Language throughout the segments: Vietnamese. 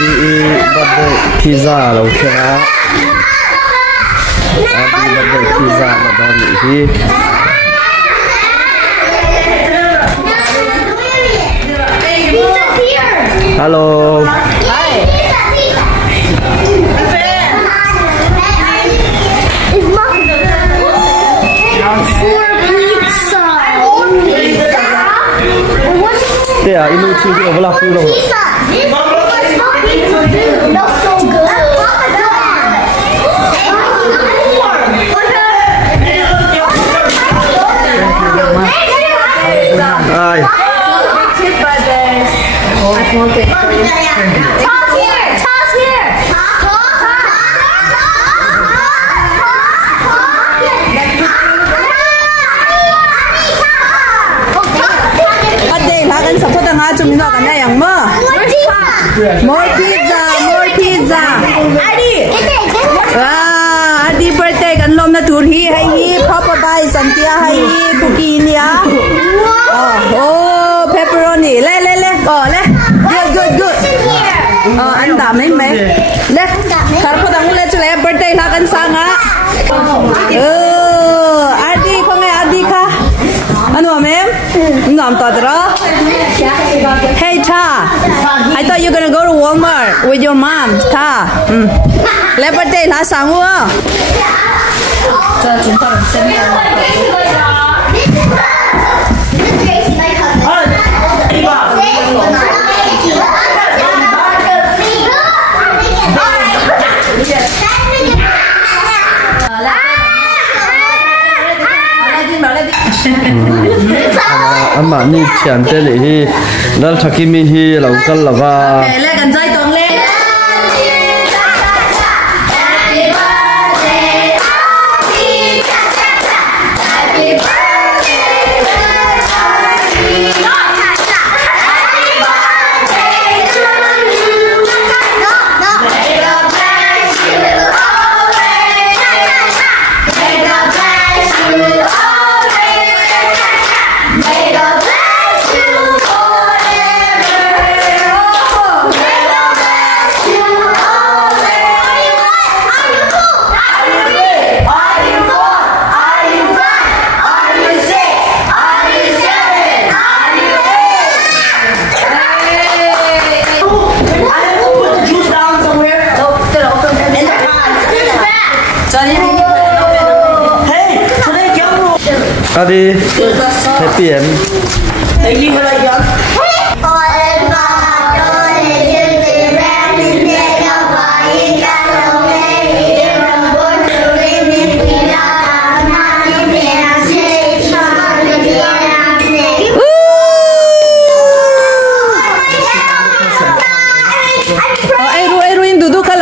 RDi birthday pizza lo kha RDi birthday pizza la da ni hi hello hi yeah, inu chi ki overlap pu lo. That's so good. Ai. Toss here. Toss here. More pizza, more pizza. RDi birthday kan lom na tur hi hai hi papa bai santia hai hi cookie nia. Oh, pepperoni. Le. Le. Good. Anh đảm mấy mấy. Le. Khar ko dang le chule birthday la kan sanga. RDi không nghe RDi kha. Nuam em? Nuam to dra. Hey Cha, I thought you were gonna go to Walmart with your mom. Ta. Let birthday la sang hua. Ama ni chian te le hi dal thaki mi hi lo kal lawa Le kan jai tong le. RDi happy em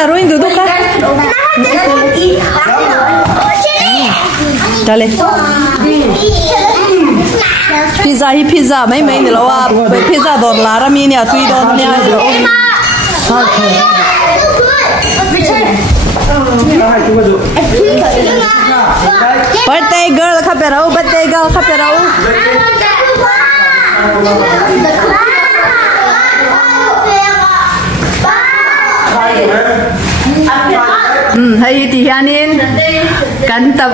ruin duduk kah. Chale. Pizza mấy này là pizza đòn lá ra mi nè tùy đòn nè. Birthday girl khắp berau. Hay thì hianin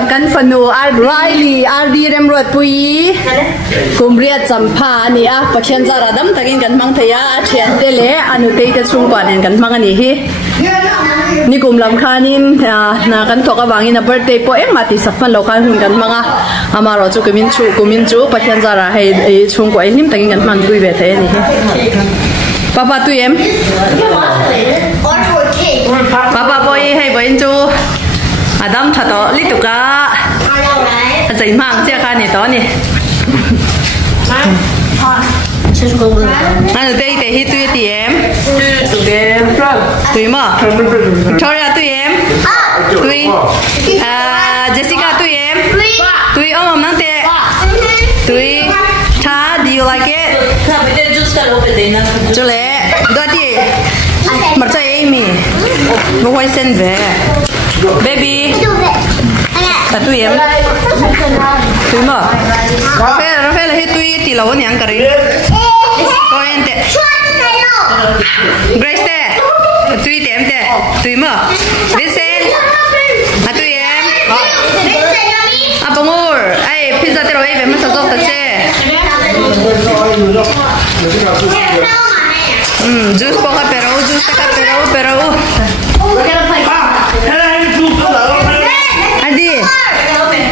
kan fanu RD Remruatpuii kumriat champa ni a pakhian zara dam takin kan mang thaya thian te le anu te ka chung pa nen kan mang ani hi ni kumlam khanin na kan thoka wangin a birthday po mati sakman lo khan hun kan manga amaro chu kumin chu pakhian zara hei chung ko hlim takin kan mang dui ve the ni hi papa tu em papa boy hay boy chu Adam thato lituka zai mang tia kha ni to ni anh tây tây hi tui ti em tui mà Victoria tui em tui Jessica tui em tui om nang te tui Cha, do you like it? Chole do ti buatsaih Amy mo hoi sen ve baby tui em tui mà Rafael hi tui ti lo niang kari ko ente Grace te tui tem te tui mo Vincent tui em Abangor ai pizza te roi ve ma sa zok ta che juice po ka pero juice ka pero Adi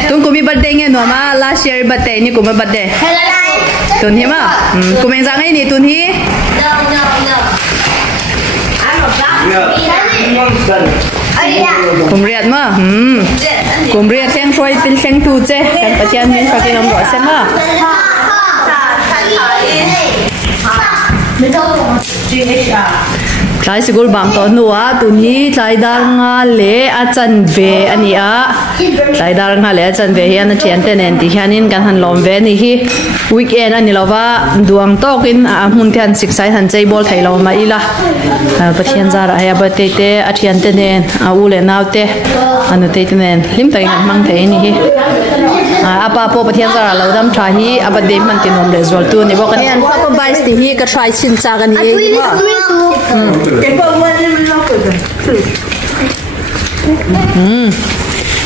tum kumi birthday nge no ma last year birthday ni kuma birthday tun hi ma kumeng jang ai ni tun hi kum riat ma kum riat theng roi pin theng tu che kan patian min pakin om ro sen ma Tlai sigul bang to nuwa tuni tlai dar nga le a chan ve ania tlai dar nga le a chan ve hian a thian ten en ti hianin kan han lawm ve ni hi weekend ani lova duang tokin a mun thian siksai han chei bol thai lo ma ila pathian zara aya ba te te a thian ten en a u le naw te anu te ten en lim tai han mang thei ni hi apa po pathian zara lo dam tha hi aba de man tin om le zol tu ni bo kan an papa bais ti hi ka try chin cha kan ni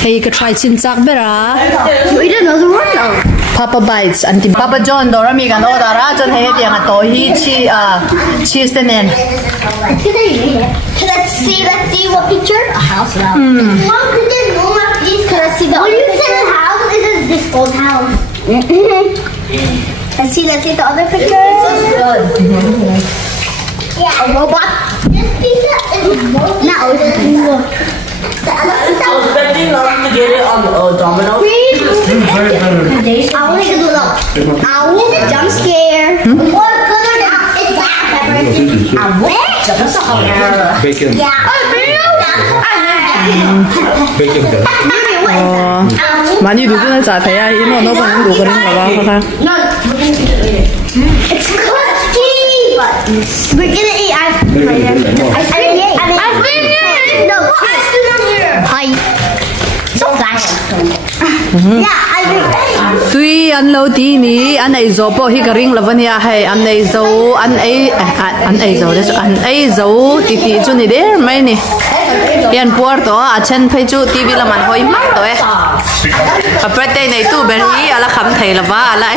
Hey, you could try chinchak bera. We don't know the word though. Papa bites, Auntie Papa John, Dora me gan order Rajan hey dia ngato hi cheese tenen. Let's see what picture? A house now. Mom, could you know my please? Can I see the when you said a house, this old house. Let's see the other picture. Yeah, a robot. This pizza is now I was expecting not to get it on Domino's. I want to do that. Jump scare. What color is that? Bacon. Yeah. Bacon. 많이 누구나 자 돼야 이모 너 보는 누구는 봐봐. It's cookie. We're gonna eat ice cream later. Ice cream. No, ice cream on here. Hi. So fast. Yeah, I do. Tuy ăn lâu tí mi ăn ấy dầu bỏ hi cái ring là vấn ya hay ăn ấy dầu ăn ấy dầu thì chú này đấy mấy nè hiện buổi đó à chân phải chú TV là mình hơi mắc rồi à birthday này tu bên hi à là khám thầy là vả lại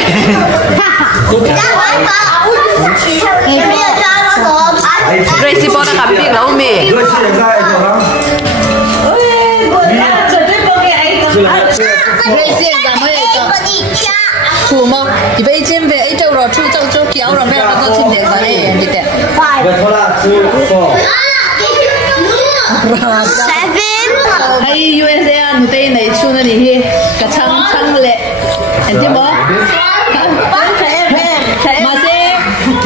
Gracie bỏ nó khám biết lâu mi Gracie làm mấy Chua mà, thì bây giờ về ấy đâu rồi chu châu châu kéo rồi bây giờ nó xin tiền ra đây đi tiền. 7. Hay USA anh tây này chu nó đi hi, cả chăng lệ, anh thấy không? Mà thế,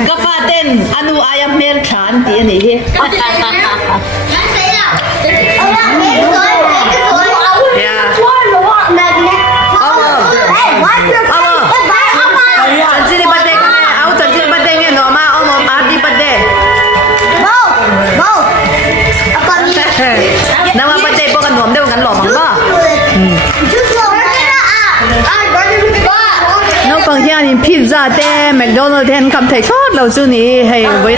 cái pha tên anu ayam mer chan đi này hi. Nama birthday po kan nuam deu kan lawm ba no pang hian in pizza te McDonald ten kam thai thot lo chu ni hei với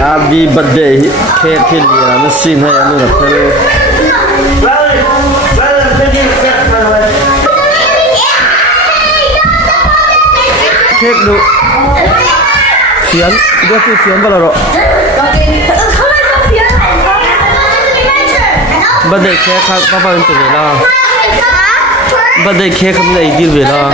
Happy birthday cake thì là nó xin hay anh được thế cake lu phiến đưa cái phiến vào rồi birthday cake khác các bạn tự về lo birthday cake không lấy đi về lo